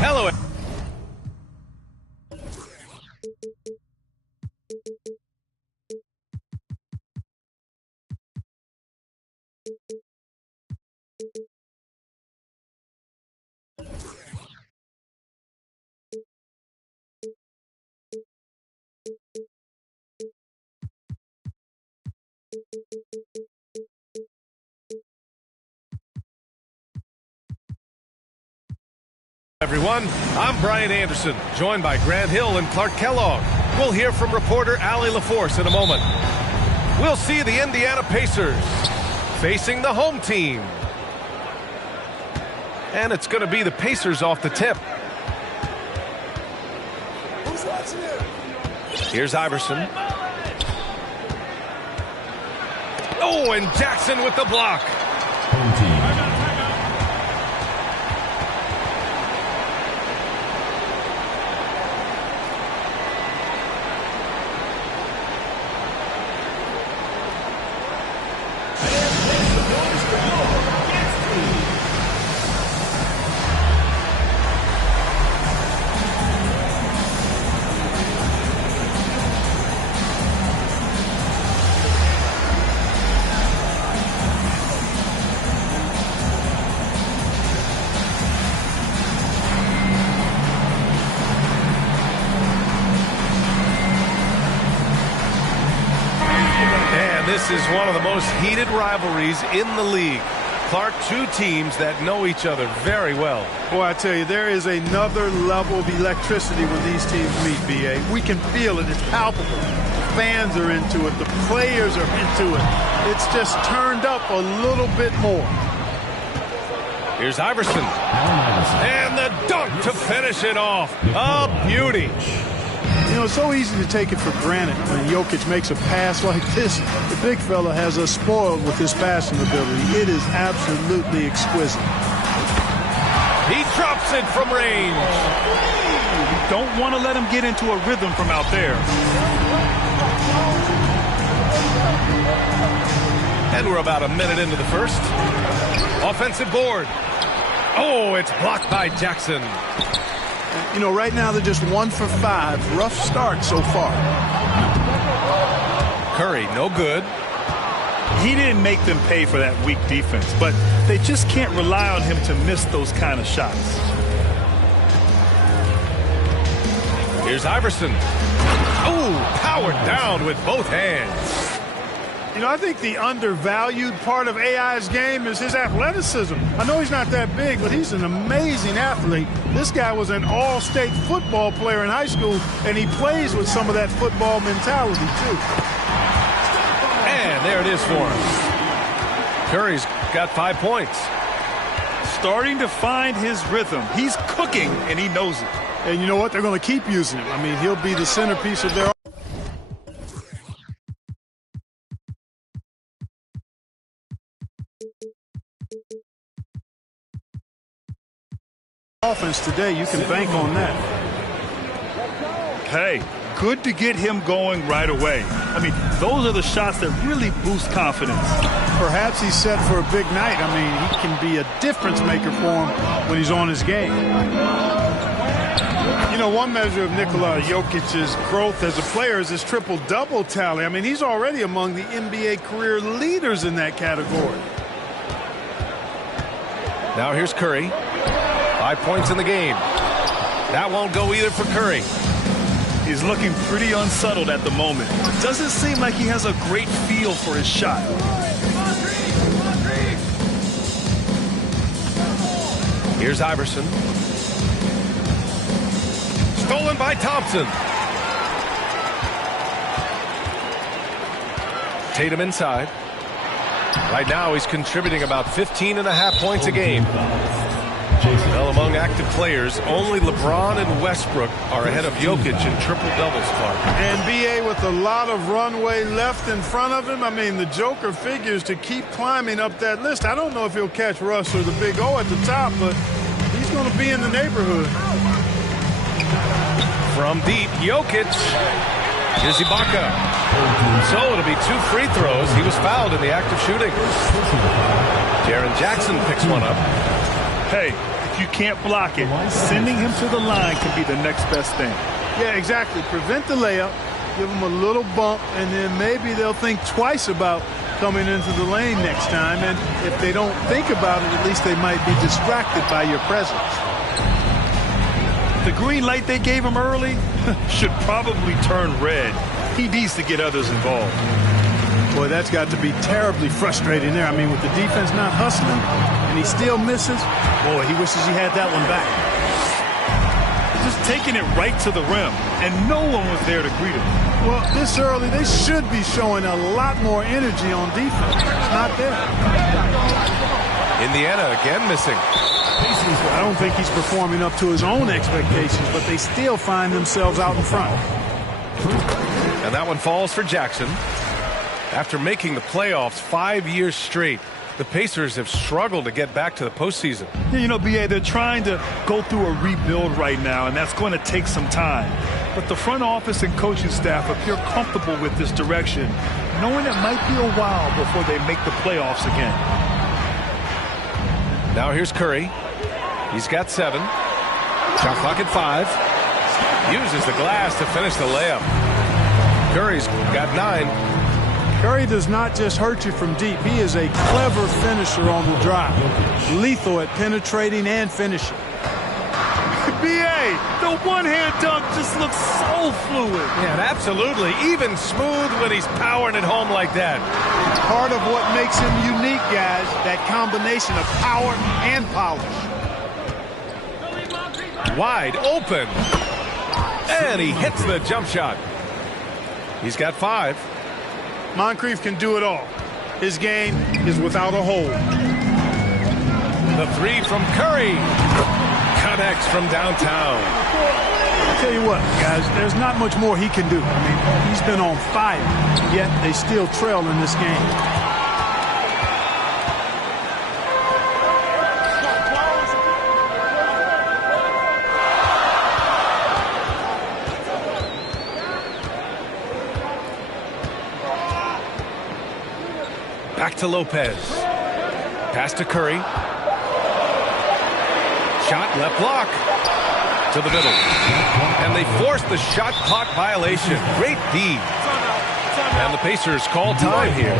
Hello. Everyone, I'm Brian Anderson, joined by Grant Hill and Clark Kellogg. We'll hear from reporter Allie LaForce in a moment. We'll see the Indiana Pacers facing the home team. And it's going to be the Pacers off the tip. Who's watching it? Here's Iverson. Oh, and Jackson with the block. Home team. This is one of the most heated rivalries in the league. Clark, two teams that know each other very well. Boy, I tell you, there is another level of electricity when these teams meet, B.A. We can feel it. It's palpable. The fans are into it. The players are into it. It's just turned up a little bit more. Here's Iverson. And the dunk to finish it off. A beauty. You know, it's so easy to take it for granted when Jokic makes a pass like this. The big fella has us spoiled with his passing ability. It is absolutely exquisite. He drops it from range. You don't want to let him get into a rhythm from out there. And we're about a minute into the first. Offensive board. Oh, it's blocked by Jackson. You know, right now they're just 1 for 5. Rough start so far. Curry, no good. He didn't make them pay for that weak defense, but they just can't rely on him to miss those kind of shots. Here's Iverson. Oh, powered down with both hands. You know, I think the undervalued part of AI's game is his athleticism. I know he's not that big, but he's an amazing athlete. This guy was an all-state football player in high school, and he plays with some of that football mentality, too. And there it is for him. Curry's got 5 points. Starting to find his rhythm. He's cooking, and he knows it. And you know what? They're going to keep using him. I mean, he'll be the centerpiece of their offense today. You can bank on that. Hey, good to get him going right away. I mean, those are the shots that really boost confidence. Perhaps he's set for a big night. I mean, he can be a difference maker for him when he's on his game. You know, one measure of Nikola Jokic's growth as a player is his triple-double tally. I mean, he's already among the NBA career leaders in that category. Now here's Curry. 5 points in the game. That won't go either for Curry. He's looking pretty unsettled at the moment. It doesn't seem like he has a great feel for his shot. Here's Iverson. Stolen by Thompson. Tatum inside. Right now he's contributing about 15.5 points a game. Well, among active players, only LeBron and Westbrook are ahead of Jokic in triple-doubles, Clark. And B.A. with a lot of runway left in front of him. I mean, the Joker figures to keep climbing up that list. I don't know if he'll catch Russ or the Big O at the top, but he's going to be in the neighborhood. From deep, Jokic. Here's Ibaka. So it'll be 2 free throws. He was fouled in the act of shooting. Jaren Jackson picks one up. Hey, if you can't block it, sending him to the line can be the next best thing. Yeah, exactly. Prevent the layup, give them a little bump, and then maybe they'll think twice about coming into the lane next time. And if they don't think about it, at least they might be distracted by your presence. The green light they gave him early should probably turn red. He needs to get others involved. Boy, that's got to be terribly frustrating there. I mean, with the defense not hustling and he still misses, boy, he wishes he had that one back. Just taking it right to the rim, and no one was there to greet him. Well, this early, they should be showing a lot more energy on defense. It's not there. Indiana again missing. I don't think he's performing up to his own expectations, but they still find themselves out in front. And that one falls for Jackson. After making the playoffs 5 years straight, the Pacers have struggled to get back to the postseason. Yeah, you know, B.A., they're trying to go through a rebuild right now, and that's going to take some time. But the front office and coaching staff appear comfortable with this direction, knowing it might be a while before they make the playoffs again. Now here's Curry. He's got 7. Shot clock at 5. Uses the glass to finish the layup. Curry's got 9. Curry does not just hurt you from deep. He is a clever finisher on the drive. Lethal at penetrating and finishing. B.A., the one-hand dunk just looks so fluid. Yeah, absolutely. Even smooth when he's powering it home like that. It's part of what makes him unique, guys, that combination of power and polish. Wide open. And he hits the jump shot. He's got 5. Moncrief can do it all. His game is without a hole. The 3 from Curry. Connects from downtown. I'll tell you what, guys, there's not much more he can do. I mean, he's been on fire, yet they still trail in this game. Back to Lopez. Pass to Curry. Shot left block. To the middle. And they force the shot clock violation. Great D. And the Pacers call time here.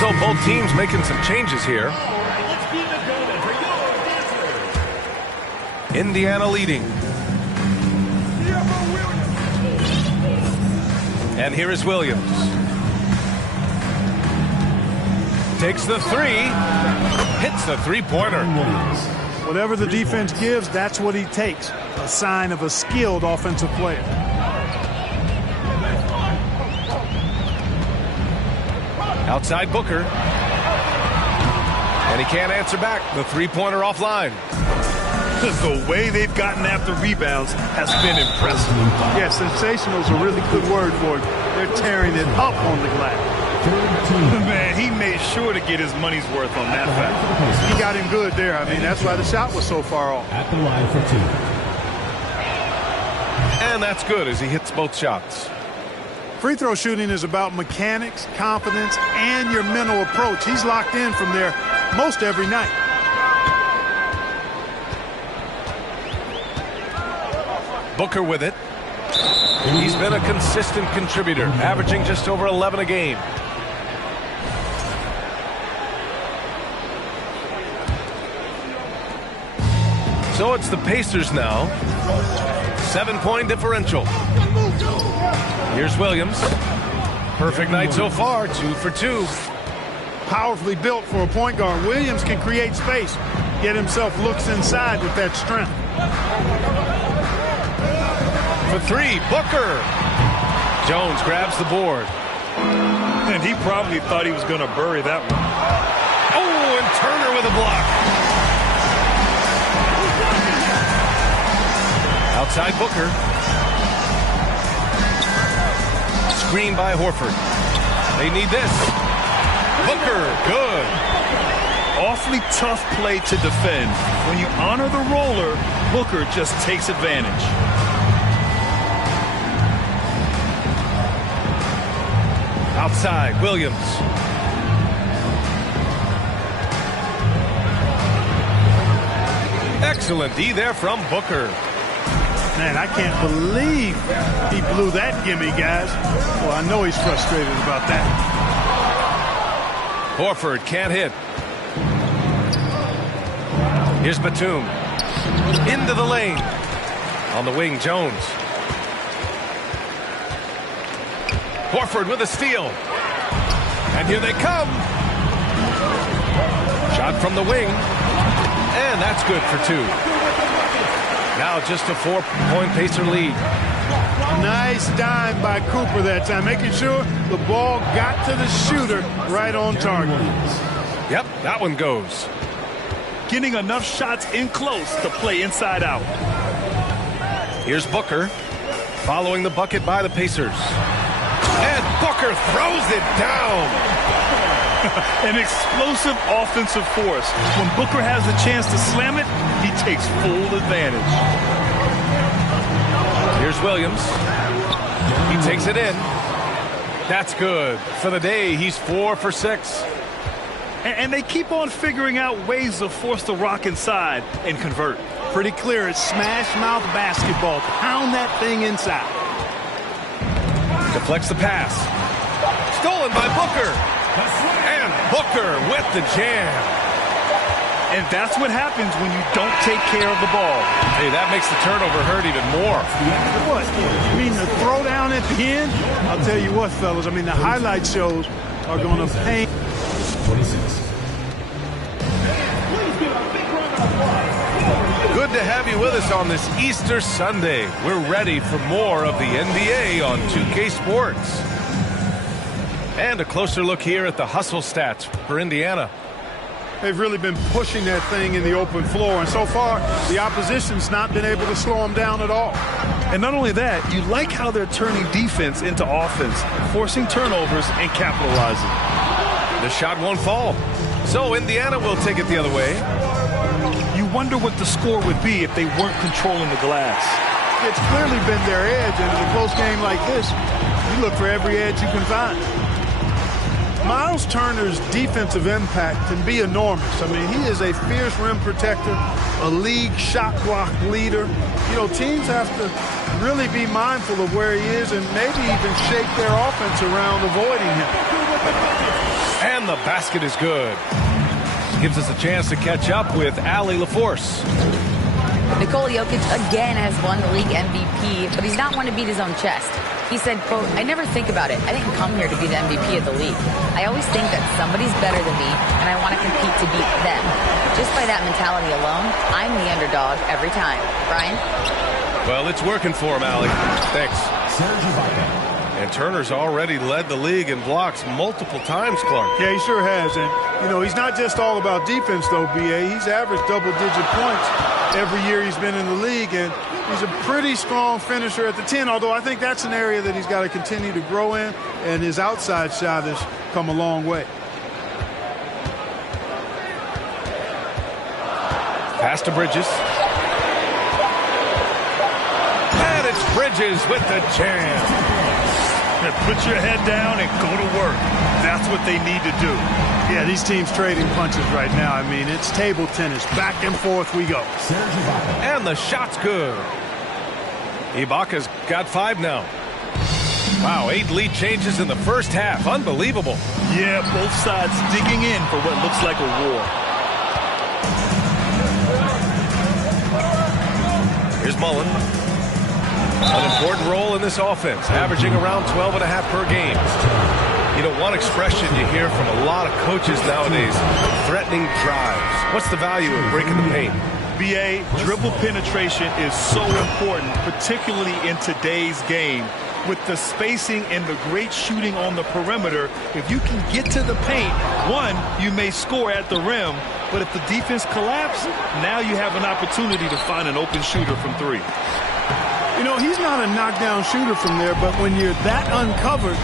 So both teams making some changes here. Indiana leading. And here is Williams. Takes the 3. Hits the three-pointer. Whatever the defense gives, that's what he takes. A sign of a skilled offensive player. Outside Booker. And he can't answer back. The three-pointer offline. The way they've gotten after rebounds has been impressive. Yeah, sensational is a really good word for it. They're tearing it up on the glass. Man, he made sure to get his money's worth on that fact. He got him good there. I mean, that's why the shot was so far off. At the line for 2. And that's good as he hits both shots. Free throw shooting is about mechanics, confidence, and your mental approach. He's locked in from there most every night. Booker with it. He's been a consistent contributor, averaging just over 11 a game. So it's the Pacers now. 7-point differential. Here's Williams. Perfect night so far, 2 for 2. Powerfully built for a point guard. Williams can create space, get himself looks inside with that strength. For 3, Booker. Jones grabs the board. And he probably thought he was going to bury that one. Oh, and Turner with a block. Outside Booker. Screen by Horford. They need this. Booker, good. Awfully tough play to defend. When you honor the roller, Booker just takes advantage. Outside, Williams. Excellent D there from Booker. Man, I can't believe he blew that gimme, guys. Well, I know he's frustrated about that. Horford can't hit. Here's Batum. Into the lane. On the wing, Jones. Horford with a steal. And here they come. Shot from the wing. And that's good for 2. Now just a 4-point Pacer lead. Nice dime by Cooper that time, making sure the ball got to the shooter right on target. Yep, that one goes. Getting enough shots in close to play inside out. Here's Booker, following the bucket by the Pacers. And Booker throws it down. An explosive offensive force. When Booker has the chance to slam it, he takes full advantage. Here's Williams. He takes it in. That's good. For the day, he's 4 for 6. And they keep on figuring out ways to force the rock inside and convert. Pretty clear. It's smash mouth basketball. Pound that thing inside. Deflects the pass. Stolen by Booker. And Booker with the jam. And that's what happens when you don't take care of the ball. Hey, that makes the turnover hurt even more. What? You mean the throwdown at the end? I'll tell you what, fellas. I mean, the highlight shows are going to paint. 26. Good to have you with us on this Easter Sunday. We're ready for more of the NBA on 2K Sports. And a closer look here at the hustle stats for Indiana. They've really been pushing that thing in the open floor, and so far, the opposition's not been able to slow them down at all. And not only that, you like how they're turning defense into offense, forcing turnovers and capitalizing. The shot won't fall. So Indiana will take it the other way. You wonder what the score would be if they weren't controlling the glass. It's clearly been their edge, and in a close game like this, you look for every edge you can find. Miles Turner's defensive impact can be enormous. I mean, he is a fierce rim protector, a league shot block leader. You know, teams have to really be mindful of where he is and maybe even shape their offense around avoiding him. And the basket is good. Gives us a chance to catch up with Allie LaForce. Nikola Jokic again has won the league MVP, but he's not one to beat his own chest. He said, quote, "I never think about it. I didn't come here to be the MVP of the league. I always think that somebody's better than me, and I want to compete to beat them. Just by that mentality alone, I'm the underdog every time." Brian? Well, it's working for him, Allie. Thanks. And Turner's already led the league in blocks multiple times, Clark. Yeah, he sure has. And, you know, he's not just all about defense, though, B.A. He's averaged double-digit points every year he's been in the league, and he's a pretty strong finisher at the 10, although I think that's an area that he's got to continue to grow in, and his outside shot has come a long way. Pass to Bridges. And it's Bridges with the jam. Put your head down and go to work. That's what they need to do. Yeah, these teams trading punches right now. I mean, it's table tennis. Back and forth we go. And the shot's good. Ibaka's got 5 now. Wow, 8 lead changes in the first half. Unbelievable. Yeah, both sides digging in for what looks like a war. Here's Mullen. An important role in this offense, averaging around 12.5 per game. You know, one expression you hear from a lot of coaches nowadays, threatening drives. What's the value of breaking the paint? BA, dribble penetration is so important, particularly in today's game. With the spacing and the great shooting on the perimeter, if you can get to the paint, one, you may score at the rim, but if the defense collapses, now you have an opportunity to find an open shooter from three. You know, he's not a knockdown shooter from there, but when you're that uncovered,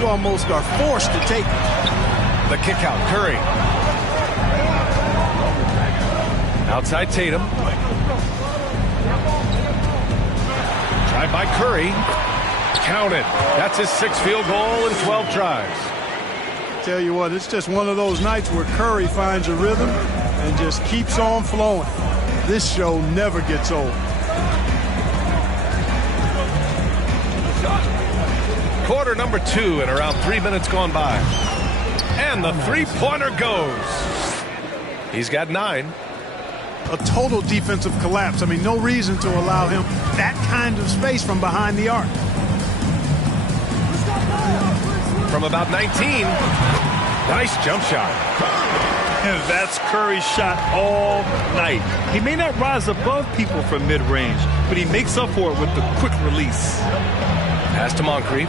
you almost are forced to take it. The kick out, Curry. Outside Tatum. Tried by Curry. Counted. That's his 6th field goal in 12 tries. Tell you what, it's just one of those nights where Curry finds a rhythm and just keeps on flowing. This show never gets old. Quarter number 2 and around 3 minutes gone by. And the three-pointer goes. He's got 9. A total defensive collapse. I mean, no reason to allow him that kind of space from behind the arc. From about 19. Nice jump shot. And that's Curry's shot all night. He may not rise above people from mid-range, but he makes up for it with the quick release. Pass to Moncrief.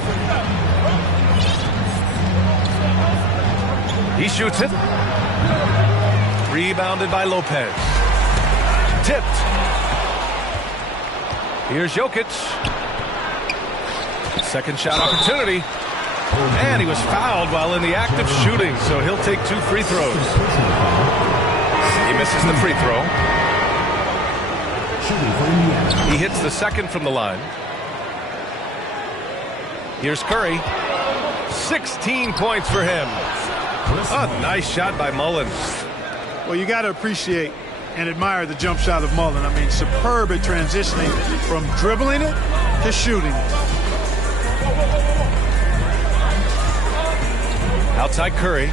He shoots it. Rebounded by Lopez. Tipped. Here's Jokic. Second shot opportunity. And he was fouled while in the act of shooting, so he'll take 2 free throws. He misses the free throw. He hits the second from the line. Here's Curry. 16 points for him. A nice shot by Mullen. Well, you got to appreciate and admire the jump shot of Mullen. I mean, superb at transitioning from dribbling it to shooting it. Outside Curry.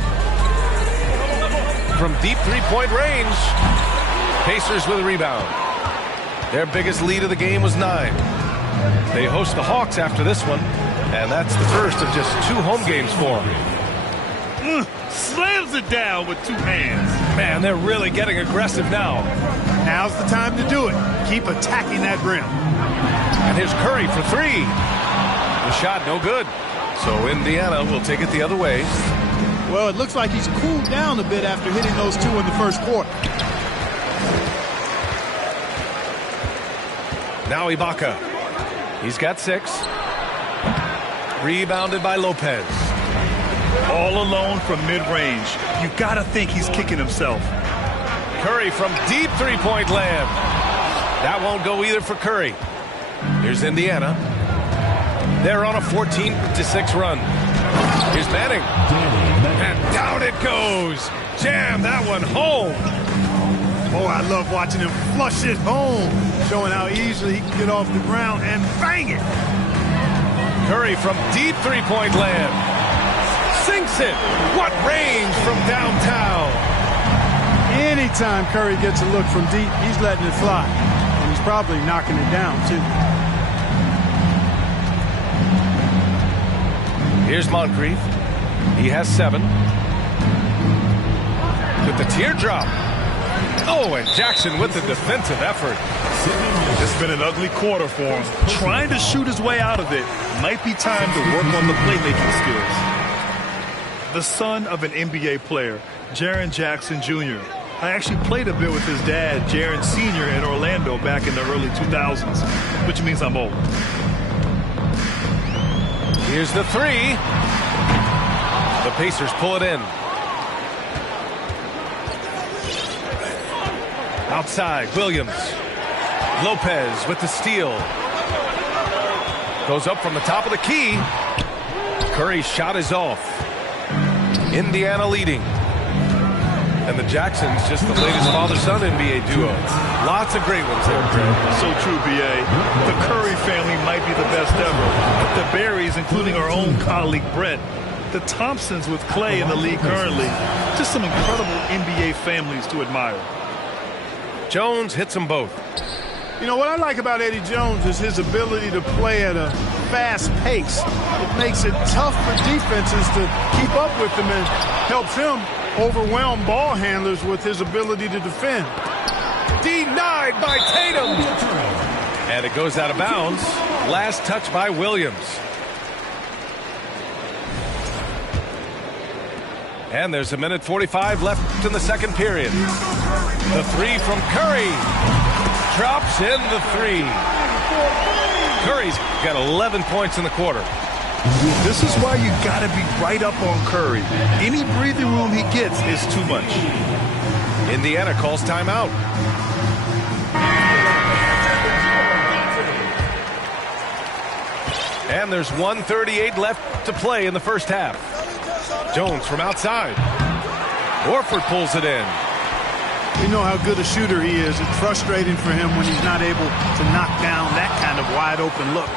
From deep three-point range. Pacers with a rebound. Their biggest lead of the game was 9. They host the Hawks after this one, and that's the first of just 2 home games for them. Slams it down with 2 hands. Man, they're really getting aggressive now. Now's the time to do it. Keep attacking that rim. And here's Curry for 3. The shot no good. So Indiana will take it the other way. Well, it looks like he's cooled down a bit after hitting those 2 in the first quarter. Now Ibaka. He's got 6. Rebounded by Lopez. All alone from mid-range. You got to think he's kicking himself. Curry from deep three-point land. That won't go either for Curry. Here's Indiana. They're on a 14-6 run. Here's Manning. And down it goes. Jam that one home. Oh, I love watching him flush it home, showing how easily he can get off the ground and bang it. Curry from deep three-point land. Sinks it. What range from downtown. Anytime Curry gets a look from deep, he's letting it fly. And he's probably knocking it down, too. Here's Moncrief. He has 7. With the teardrop. Oh, and Jackson with the defensive effort. It's been an ugly quarter for him. Trying to shoot his way out of it. Might be time to work on the playmaking skills. The son of an NBA player, Jaren Jackson Jr. I actually played a bit with his dad, Jaren Sr. in Orlando back in the early 2000s, which means I'm old. Here's the 3. The Pacers pull it in. Outside, Williams. Lopez with the steal. Goes up from the top of the key. Curry's shot is off. Indiana leading. And the Jacksons, just the latest father-son NBA duo. Lots of great ones there, Greg. So true, B.A. The Curry family might be the best ever. But the Berries, including our own colleague Brett, the Thompsons with Clay in the league currently, just some incredible NBA families to admire. Jones hits them both. You know, what I like about Eddie Jones is his ability to play at a fast pace. It makes it tough for defenses to keep up with him and helps him overwhelm ball handlers with his ability to defend. Denied by Tatum. And it goes out of bounds. Last touch by Williams. And there's a minute 45 left in the second period. The three from Curry. Drops in the three. Curry's got 11 points in the quarter. This is why you got to be right up on Curry. Any breathing room he gets is too much. Indiana calls timeout. And there's 1:38 left to play in the first half. Jones from outside. Horford pulls it in. You know how good a shooter he is. It's frustrating for him when he's not able to knock down that kind of wide open look.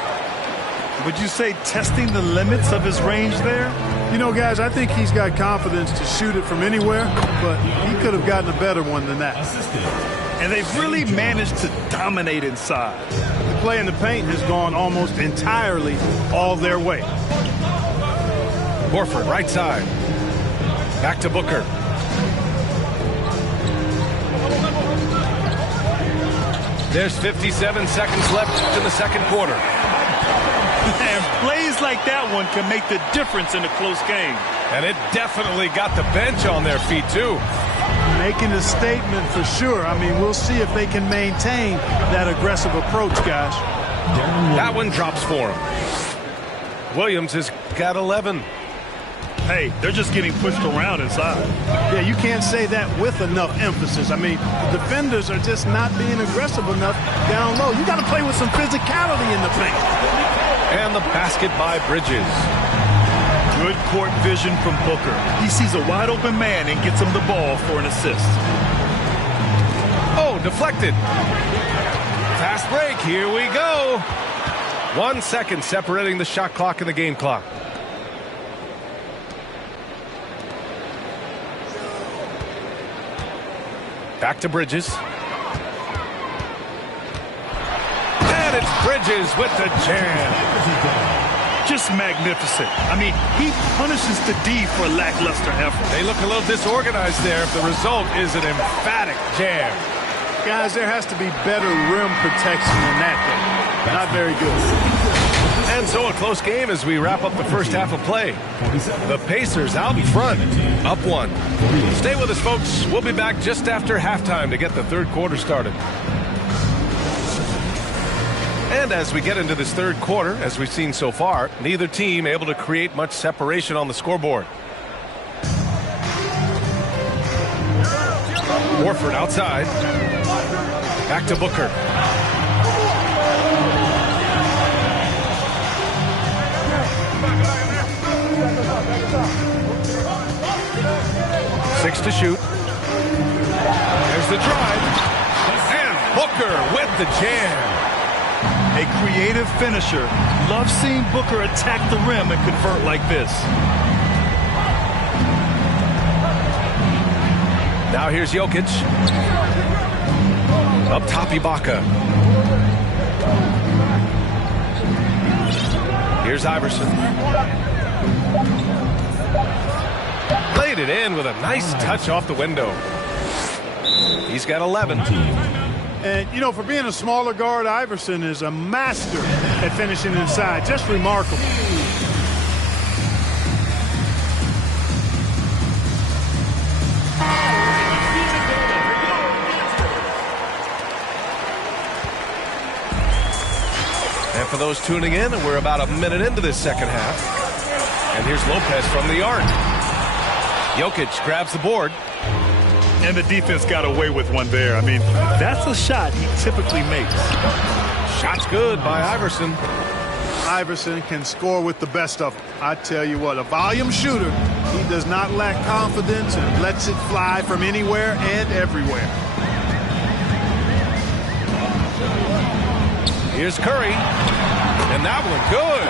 Would you say testing the limits of his range there? You know, guys, I think he's got confidence to shoot it from anywhere, but he could have gotten a better one than that. And they've really managed to dominate inside. The play in the paint has gone almost entirely all their way. Horford, right side. Back to Booker. There's 57 seconds left in the second quarter. And plays like that one can make the difference in a close game. And it definitely got the bench on their feet, too. Making a statement for sure. I mean, we'll see if they can maintain that aggressive approach, guys. That one drops for him. Williams has got 11. Hey, they're just getting pushed around inside. Yeah, you can't say that with enough emphasis. I mean, the defenders are just not being aggressive enough down low. You got to play with some physicality in the paint. And the basket by Bridges. Good court vision from Booker. He sees a wide open man and gets him the ball for an assist. Oh, deflected. Fast break. Here we go. 1 second separating the shot clock and the game clock. Back to Bridges. And it's Bridges with the jam. Just magnificent. I mean, he punishes the D for lackluster effort. They look a little disorganized there. The result is an emphatic jam. Guys, there has to be better rim protection than that, though. Not very good. And so a close game as we wrap up the first half of play. The Pacers out in front, up one. Stay with us, folks. We'll be back just after halftime to get the third quarter started. And as we get into this third quarter, as we've seen so far, neither team able to create much separation on the scoreboard. Horford outside. Back to Booker. Six to shoot. There's the drive. And Booker with the jam. A creative finisher. Love seeing Booker attack the rim and convert like this. Now here's Jokic. Up top, Ibaka. Here's Iverson. Laid it in with a nice touch off the window. He's got 11. And, you know, for being a smaller guard, Iverson is a master at finishing inside. Just remarkable. And for those tuning in, we're about a minute into this second half. And here's Lopez from the arc. Jokic grabs the board. And the defense got away with one there. I mean, that's a shot he typically makes. Shot's good by Iverson. Iverson can score with the best of them. I tell you what, a volume shooter. He does not lack confidence and lets it fly from anywhere and everywhere. Here's Curry. And that one good.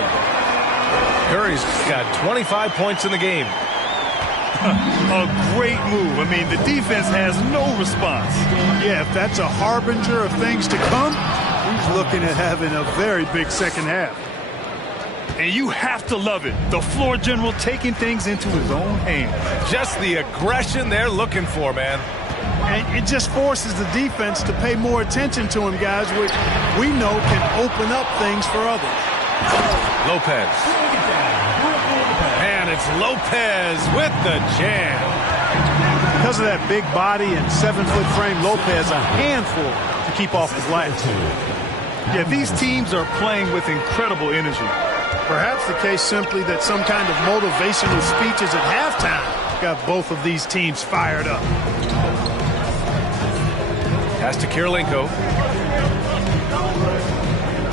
Curry's got 25 points in the game. A great move. I mean, the defense has no response. Yeah, if that's a harbinger of things to come, he's looking at having a very big second half. And you have to love it. The floor general taking things into his own hands. Just the aggression they're looking for, man. And it just forces the defense to pay more attention to him, guys, which we know can open up things for others. Lopez. And it's Lopez with the jam. Because of that big body and 7-foot frame, Lopez a handful to keep off the glass. Yeah, these teams are playing with incredible energy. Perhaps the case simply that some kind of motivational speeches at halftime got both of these teams fired up. Pass to Kirilenko.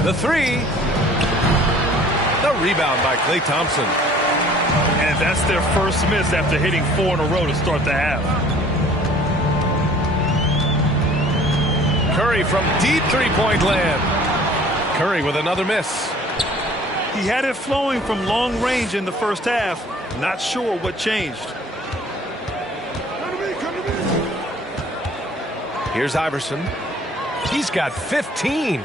The three. The rebound by Klay Thompson. And that's their first miss after hitting 4 in a row to start the half. Curry from deep three-point land. Curry with another miss. He had it flowing from long range in the first half. Not sure what changed. Here's Iverson. He's got 15.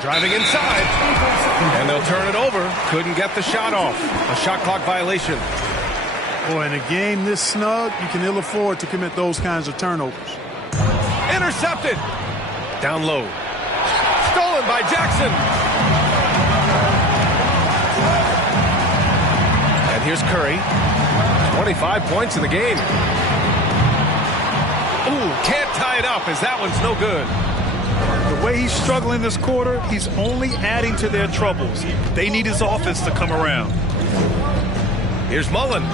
Driving inside. And they'll turn it over. Couldn't get the shot off. A shot clock violation. Boy, in a game this snug, you can ill afford to commit those kinds of turnovers. Intercepted. Down low. Stolen by Jackson. And here's Curry. 25 points in the game. Ooh, can't tie it up as that one's no good. The way he's struggling this quarter, he's only adding to their troubles. They need his offense to come around. Here's Mullen.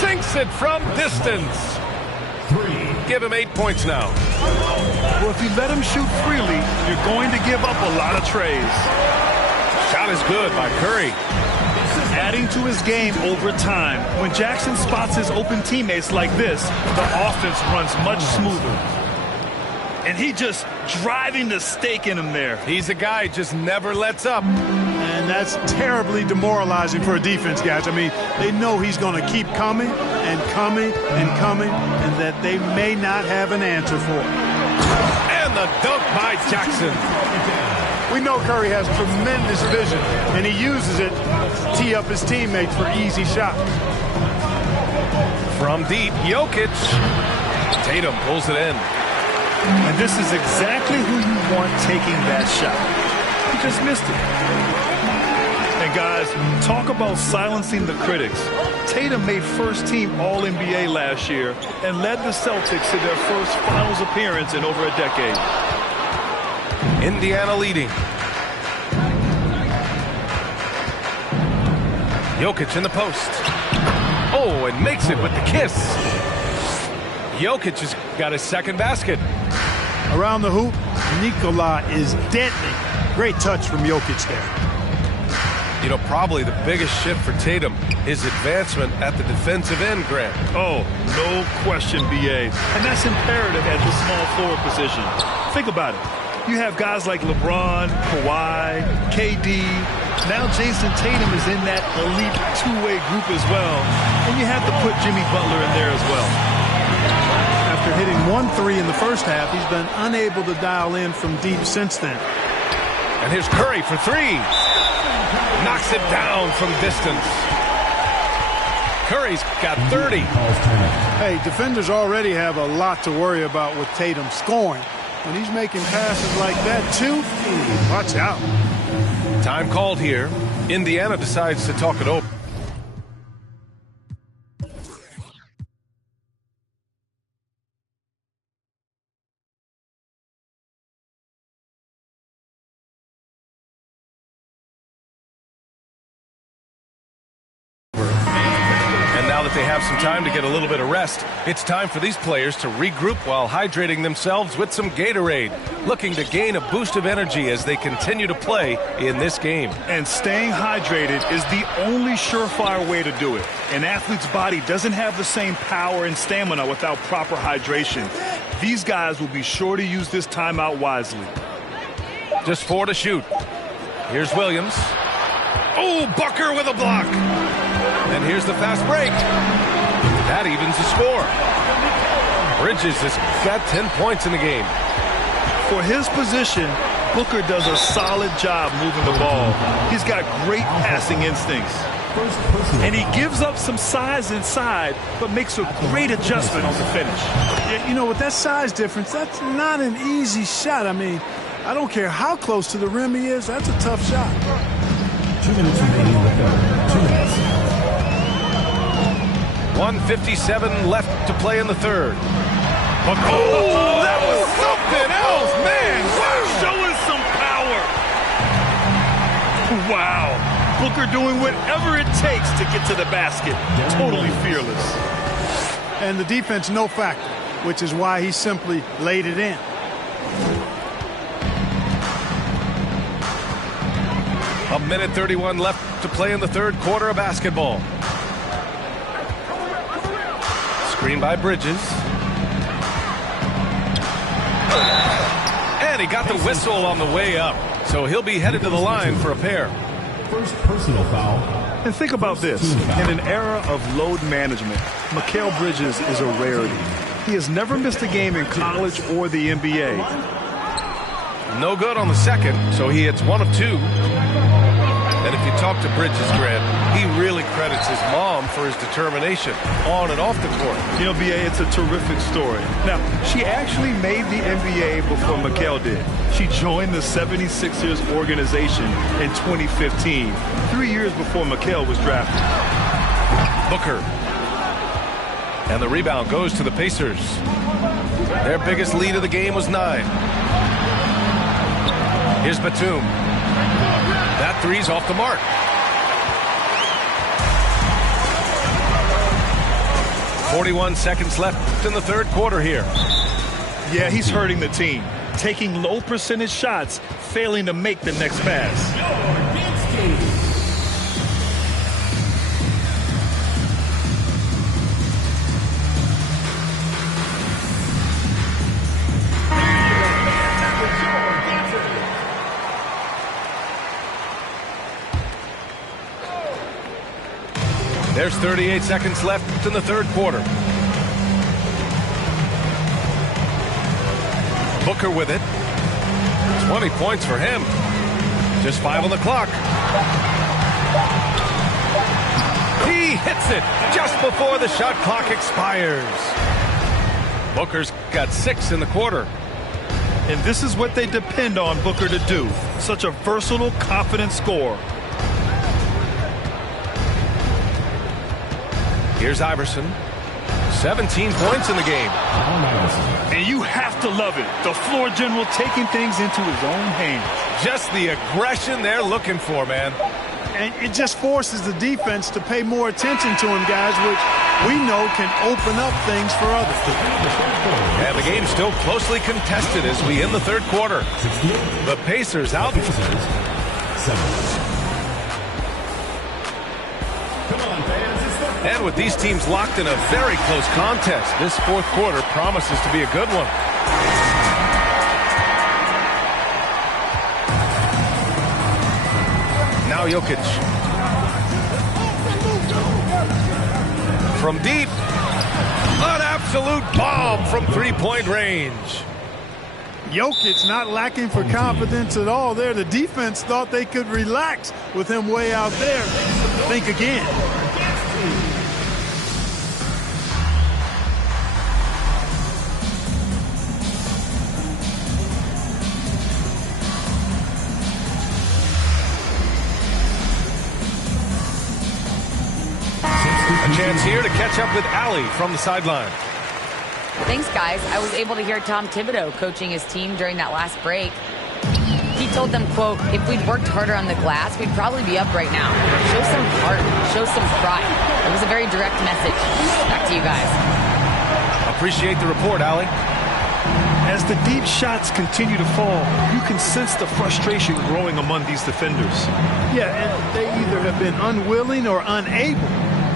Sinks it from distance. Give him 8 points now. Well, if you let him shoot freely, you're going to give up a lot of trays. Shot is good by Curry. Adding to his game over time. When Jackson spots his open teammates like this, the offense runs much smoother. And he just driving the stake in him there. He's a guy who just never lets up. And that's terribly demoralizing for a defense, guys. I mean, they know he's going to keep coming and coming and coming, and that they may not have an answer for it. And the dunk by Jackson. We know Curry has tremendous vision, and he uses it to tee up his teammates for easy shots. From deep, Jokic. Tatum pulls it in. And this is exactly who you want taking that shot. He just missed it. And guys, talk about silencing the critics. Tatum made first-team All-NBA last year and led the Celtics to their first finals appearance in over a decade. Indiana leading. Jokic in the post. Oh, and makes it with the kiss. Jokic has got his second basket. Around the hoop, Nikola is deadly. Great touch from Jokic there. You know, probably the biggest shift for Tatum is advancement at the defensive end, Grant. Oh, no question, B.A. And that's imperative at the small forward position. Think about it. You have guys like LeBron, Kawhi, KD. Now Jason Tatum is in that elite two-way group as well. And you have to put Jimmy Butler in there as well. After hitting 1-3 in the first half, he's been unable to dial in from deep since then. And here's Curry for three. Knocks it down from distance. Curry's got 30. Hey, defenders already have a lot to worry about with Tatum scoring. When he's making passes like that, too, watch out. Time called here. Indiana decides to talk it over. They have some time to get a little bit of rest. It's time for these players to regroup while hydrating themselves with some Gatorade, looking to gain a boost of energy as they continue to play in this game. And staying hydrated is the only surefire way to do it. An athlete's body doesn't have the same power and stamina without proper hydration. These guys will be sure to use this timeout wisely. Just 4 to shoot. Here's Williams. Oh, Booker with a block. And here's the fast break. That evens the score. Bridges has got 10 points in the game. For his position, Booker does a solid job moving the ball. He's got great passing instincts. And he gives up some size inside, but makes a great adjustment on the finish. Yeah, you know, with that size difference, that's not an easy shot. I mean, I don't care how close to the rim he is. That's a tough shot. 2 minutes remaining with 2 minutes. 1:57 left to play in the third. Oh, that was something else, man. Showing some power. Wow. Booker doing whatever it takes to get to the basket. Totally fearless. And the defense, no factor, which is why he simply laid it in. A minute 31 left to play in the third quarter of basketball. Screen by Bridges. And he got the whistle on the way up. So he'll be headed to the line for a pair. First personal foul. And think about this. In an era of load management, Mikal Bridges is a rarity. He has never missed a game in college or the NBA. No good on the second, so he hits 1 of 2. And if you talk to Bridges, Grant, he really credits his mom for his determination on and off the court. You know, BA, it's a terrific story. Now, she actually made the NBA before Mikal did. She joined the 76ers organization in 2015, 3 years before Mikal was drafted. Booker. And the rebound goes to the Pacers. Their biggest lead of the game was 9. Here's Batum. That three's off the mark. .41 seconds left in the third quarter here. Yeah, he's hurting the team. Taking low percentage shots, failing to make the next pass. There's 38 seconds left in the third quarter. Booker with it. 20 points for him. Just 5 on the clock. He hits it just before the shot clock expires. Booker's got 6 in the quarter. And this is what they depend on Booker to do. Such a versatile, confident scorer. Here's Iverson. 17 points in the game. And you have to love it. The floor general taking things into his own hands. Just the aggression they're looking for, man. And it just forces the defense to pay more attention to him, guys, which we know can open up things for others. And the game's still closely contested as we end the third quarter. The Pacers out. And with these teams locked in a very close contest, this fourth quarter promises to be a good one. Now Jokic. From deep. An absolute bomb from three-point range. Jokic not lacking for confidence at all there. The defense thought they could relax with him way out there. Think again. A chance here to catch up with Allie from the sideline. Thanks, guys. I was able to hear Tom Thibodeau coaching his team during that last break. He told them, quote, if we'd worked harder on the glass, we'd probably be up right now. Show some heart. Show some pride. It was a very direct message. Back to you guys. Appreciate the report, Allie. As the deep shots continue to fall, you can sense the frustration growing among these defenders. Yeah, and they either have been unwilling or unable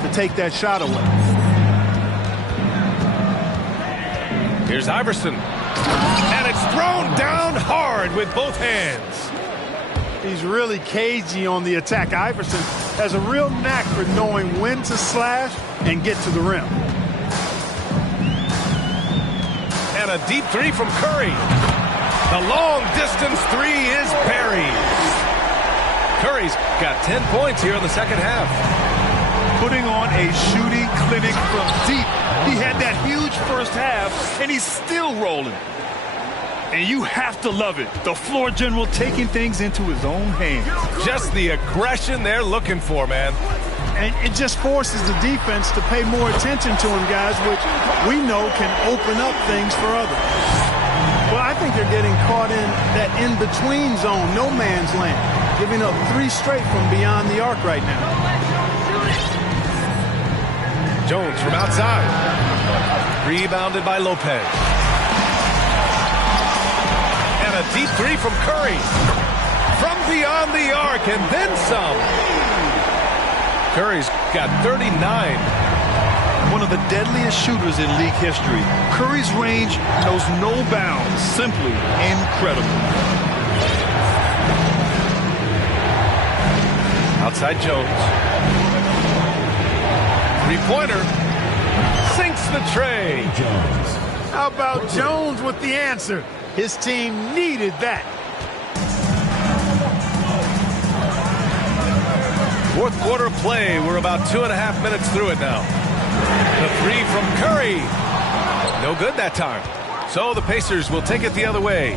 to take that shot away. Here's Iverson. And it's thrown down hard with both hands. He's really cagey on the attack. Iverson has a real knack for knowing when to slash and get to the rim. And a deep three from Curry. The long-distance three is buried. Curry's got 10 points here in the second half. Putting on a shooting clinic from deep. He had that huge first half, and he's still rolling. And you have to love it. The floor general taking things into his own hands. Just the aggression they're looking for, man. And it just forces the defense to pay more attention to him, guys, which we know can open up things for others. Well, I think they're getting caught in that in-between zone, no man's land, giving up 3 straight from beyond the arc right now. Jones from outside. Rebounded by Lopez. And a deep three from Curry. From beyond the arc and then some. Curry's got 39. One of the deadliest shooters in league history. Curry's range knows no bounds. Simply incredible. Outside Jones. Three-pointer. Sinks the tray. Jones. How about Jones with the answer? His team needed that. Fourth quarter play. We're about 2.5 minutes through it now. The three from Curry. No good that time. So the Pacers will take it the other way.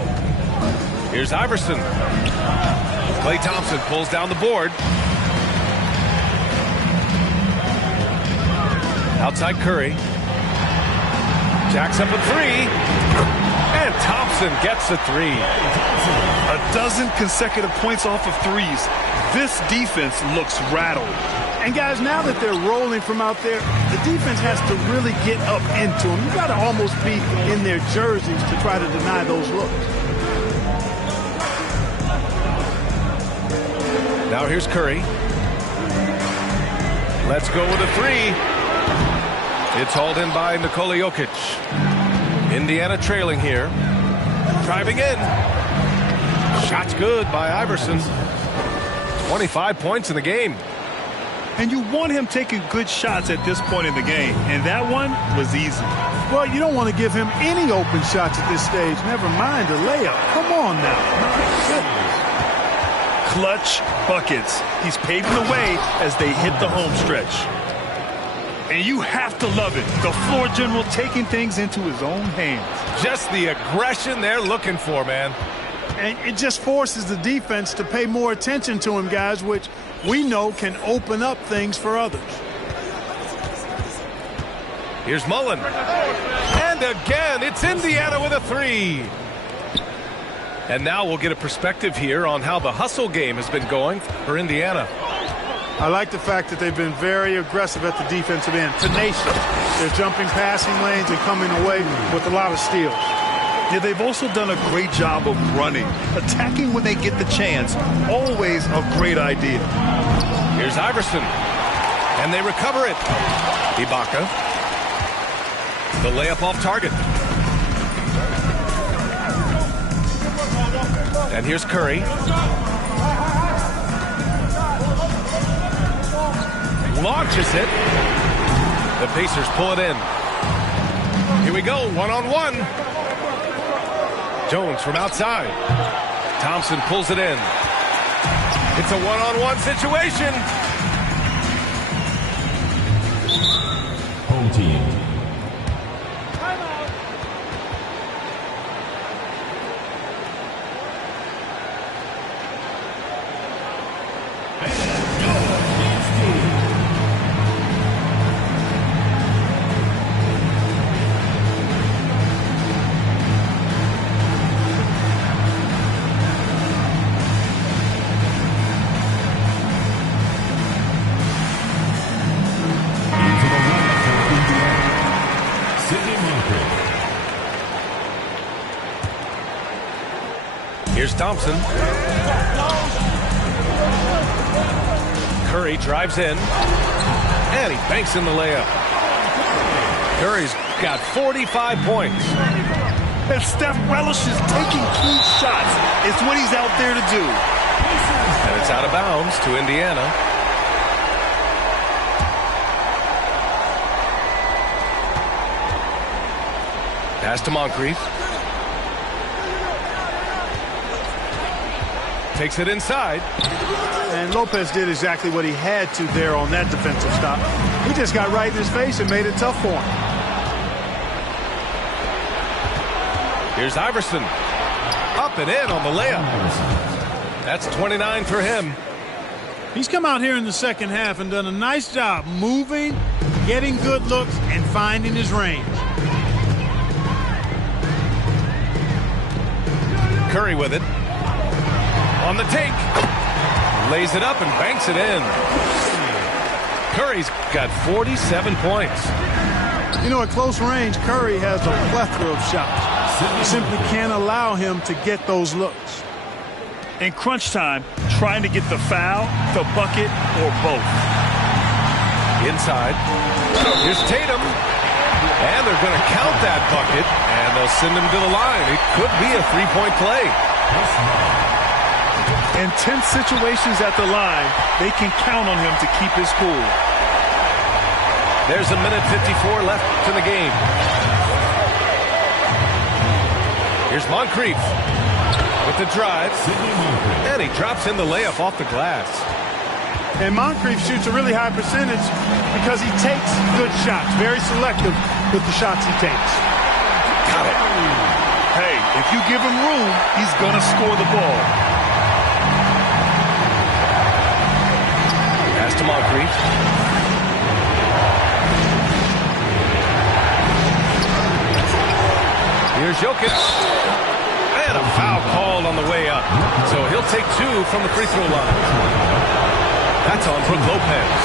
Here's Iverson. Klay Thompson pulls down the board. Outside Curry. Jacks up a three. And Thompson gets a three. A dozen consecutive points off of threes. This defense looks rattled. And guys, now that they're rolling from out there, the defense has to really get up into them. You got to almost be in their jerseys to try to deny those looks. Now here's Curry. Let's go with a three. It's hauled in by Nikola Jokic. Indiana trailing here. Driving in. Shot's good by Iverson. 25 points in the game. And you want him taking good shots at this point in the game. And that one was easy. Well, you don't want to give him any open shots at this stage. Never mind a layup. Come on now. Clutch buckets. He's paving the way as they hit the home stretch. And you have to love it. The floor general taking things into his own hands. Just the aggression they're looking for, man. And it just forces the defense to pay more attention to him, guys, which we know can open up things for others. Here's Mullen. And again, it's Indiana with a three. And now we'll get a perspective here on how the hustle game has been going for Indiana. I like the fact that they've been very aggressive at the defensive end. Tenacious. They're jumping passing lanes and coming away with a lot of steals. Yeah, they've also done a great job of running. Attacking when they get the chance. Always a great idea. Here's Iverson. And they recover it. Ibaka. The layup off target. And here's Curry. Launches it. The Pacers pull it in. Here we go, one-on-one. Jones from outside. Thompson pulls it in. It's a one-on-one situation. Home team. Here's Thompson. Curry drives in. And he banks in the layup. Curry's got 45 points. And Steph relishes taking key shots. It's what he's out there to do. And it's out of bounds to Indiana. Pass to Moncrief. Takes it inside. And Lopez did exactly what he had to there on that defensive stop. He just got right in his face and made it tough for him. Here's Iverson. Up and in on the layup. That's 29 for him. He's come out here in the second half and done a nice job moving, getting good looks, and finding his range. Curry with it. On the take. Lays it up and banks it in. Curry's got 47 points. You know, at close range, Curry has a plethora of shots. You simply can't allow him to get those looks. In crunch time, trying to get the foul, the bucket, or both. Inside. Here's Tatum. And they're going to count that bucket, and they'll send him to the line. It could be a three-point play. In tense situations at the line, they can count on him to keep his cool. There's a minute 54 left in the game. Here's Moncrief with the drive. And he drops in the layup off the glass. And Moncrief shoots a really high percentage because he takes good shots. Very selective with the shots he takes. Got it. Hey, if you give him room, he's going to score the ball. Pass to Moncrief. Here's Jokic. And a foul called on the way up. So he'll take two from the free throw line. That's on Brook Lopez.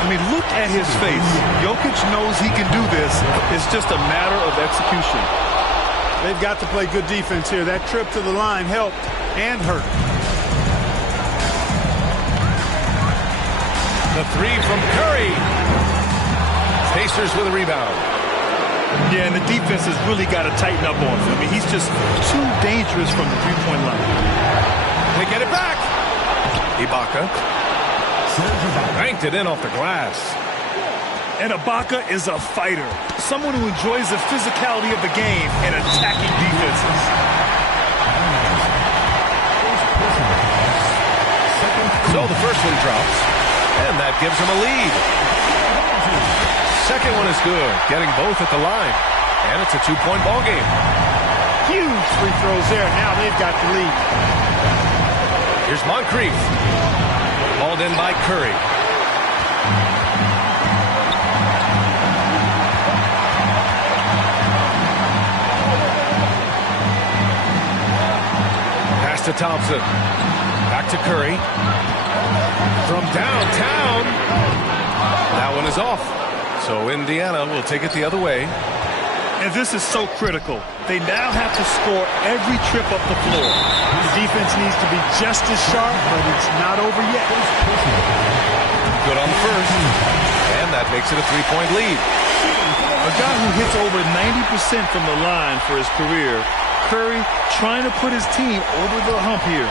I mean, look at his face. Jokic knows he can do this. It's just a matter of execution. They've got to play good defense here. That trip to the line helped and hurt. The three from Curry. Pacers with a rebound. Yeah, and the defense has really got to tighten up on him. I mean, he's just too dangerous from the three-point line. They get it back. Ibaka. Banked it in off the glass. And Ibaka is a fighter. Someone who enjoys the physicality of the game and attacking defenses. So the first one drops. And that gives him a lead. Second one is good, getting both at the line. And it's a two-point ball game. Huge free throws there. Now they've got the lead. Here's Moncrief. Hauled in by Curry. Pass to Thompson. Back to Curry. From downtown. That one is off. So Indiana will take it the other way. And this is so critical. They now have to score every trip up the floor. The defense needs to be just as sharp, but it's not over yet. Good on the first. And that makes it a three-point lead. A guy who hits over 90% from the line for his career, Curry trying to put his team over the hump here.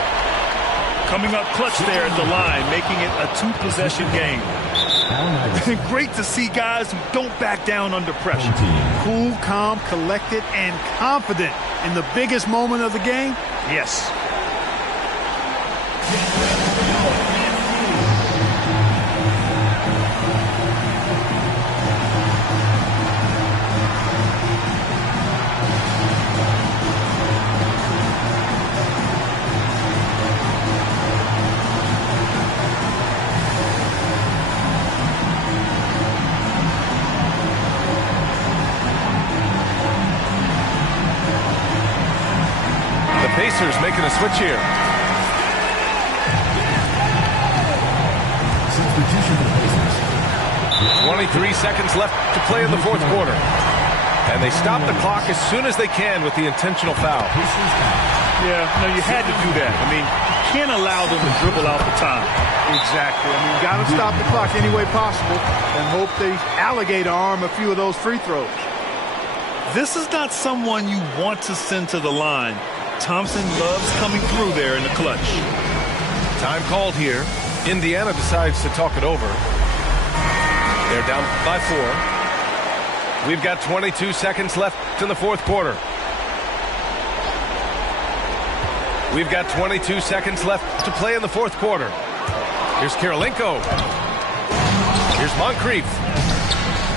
Coming up clutch there at the line, making it a two-possession game. Great to see guys who don't back down under pressure. Cool, calm, collected, and confident in the biggest moment of the game. Yes. Pacers making a switch here. Substitution for Pacers. 23 seconds left to play in the fourth quarter. And they stop the clock as soon as they can with the intentional foul. Yeah, no, you had to do that. I mean, you can't allow them to dribble out the time. Exactly. I mean, you got to stop the clock any way possible and hope they alligator arm a few of those free throws. This is not someone you want to send to the line. Thompson loves coming through there in the clutch. Time called here. Indiana decides to talk it over. They're down by 4. We've got 22 seconds left in the fourth quarter. We've got 22 seconds left to play in the fourth quarter. Here's Kirilenko. Here's Moncrief.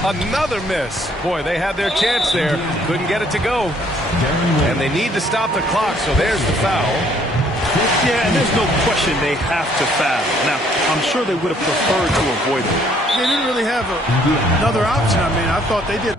Another miss. Boy, they had their chance there. Couldn't get it to go. And they need to stop the clock, so there's the foul. Yeah, and there's no question they have to foul. Now, I'm sure they would have preferred to avoid it. They didn't really have another option. I mean, I thought they did